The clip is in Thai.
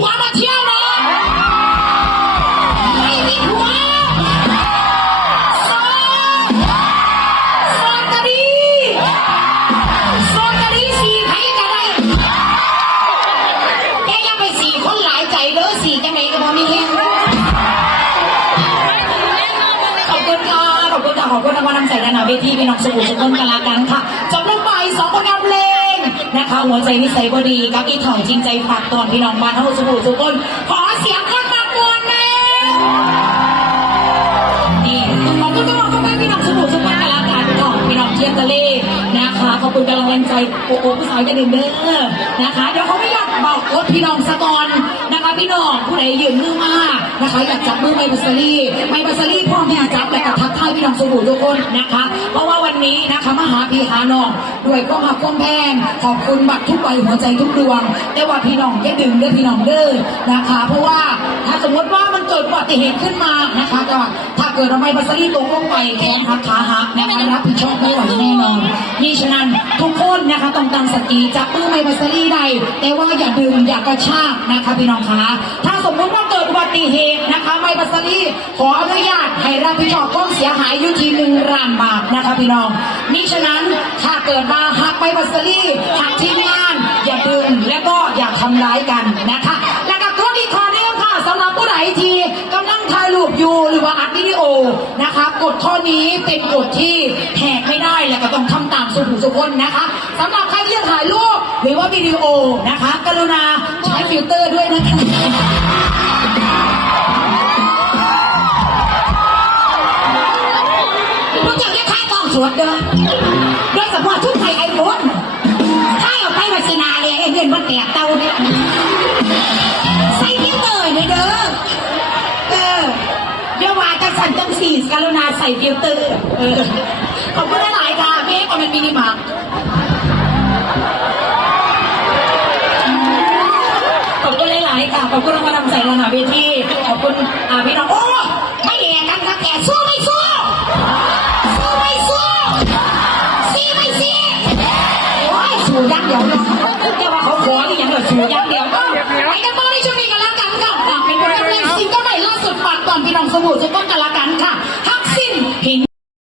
ผัวมาเที่ยวนะไม่มีผัวโสดโสดกะดีโสดกะดีสี่ใครก็ได้แกยังไปสี่คนหลายใจเด้อสี่จังไหนก็พอมีเฮงขอบคุณค่ะขอบคุณค่ะขอบคุณรางวัลน้ำใจด้านาเวทีพี่น้องสมุทรสกลกันละกันค่ะ หัวใจนิสัยบดีกับอีถ่องจริงใจฝากตอนพี่น้องบ้านทั้งหมดสมุทรสกลขอเสียงคนมากวนแม่นี่ขอบคุณทุกคนขอบคุณพี่น้องสมุทรสกลกันละกันของพี่น้องเทียบทะเลนะคะขอบคุณกำลังใจโอ้โหผู้สาวจะเดินเด้อนะคะเดี๋ยวเขาไม่อยากบอกรถพี่น้องสะกอนนะคะพี่น้องผู้ใดยืนมือมากนะคะอยากจับมือไมบัสลีไมบัสลีพร้อมที่จะจับแทักทาย พี่น้องสมุทรทุกคนนะคะ เพราะว่าวันนี้นะคะมหาพี่หาน้องด้วยก็หักก้มแพงขอบคุณบัตรทุกใบหัวใจทุกดวง แต่ว่าพี่น้องจะดึงเด้อพี่น้องเด้อนะคะ เพราะว่าถ้าสมมติว่ามันเกิดอุบัติเหตุขึ้นมานะคะก็ถ้าเกิดเราไม่บัสลี่ตกลงไปแขนหักขาหักนะคะรับผิดชอบไม่ไหวแน่นอนนี่ฉะนั้นทุกคนนะคะต้องตั้งสติจับมือไม่บัสลี่ใดแต่ว่าอย่าดึงอย่ากระชากนะคะพี่น้องคะถ้าสมมติว่า ติเหตุนะคะไม่บัสลี่ขออนุญาตให้รับผิดชอบความเสียหายอยู่ที่หนึ่งล้านบาทนะคะพี่น้องนี่ฉะนั้นถ้าเกิดมาหักไปบัสลี่หักทีมงาน อย่าดึงและก็อย่าทำร้ายกันนะคะ แล้วก็กดอีกข้อนึงค่ะสำหรับผู้ใดที่กำลังถ่ายรูปอยู่หรือว่าอัดวิดีโอนะคะกฎข้อนี้เป็นกฎที่แหกไม่ได้และก็ต้องทำตามสุขุสุคนนะคะสำหรับใครที่จะถ่ายรูปหรือว่าวิดีโอนะคะ สวดเด้อโดยเฉพาะชุดไทยไอโฟนถ้าเอาไปวัดสินาเลยเงินมันแตกเตาเนี่ยใส่ฟิลเตอร์เลยเด้อ เออเดี๋ยวว่าจะสั่นจังสี่กรุณาใส่ฟิลเตอร์เออขอบคุณหลายๆค่ะพี่เอกมันมินิมาร์ทขอบคุณหลายๆค่ะขอบคุณรางวัลนำใจระนาเวทีขอบคุณ พี่น้องสมุทรจะต้องกันละกันค่ะทักสิ้นเห็น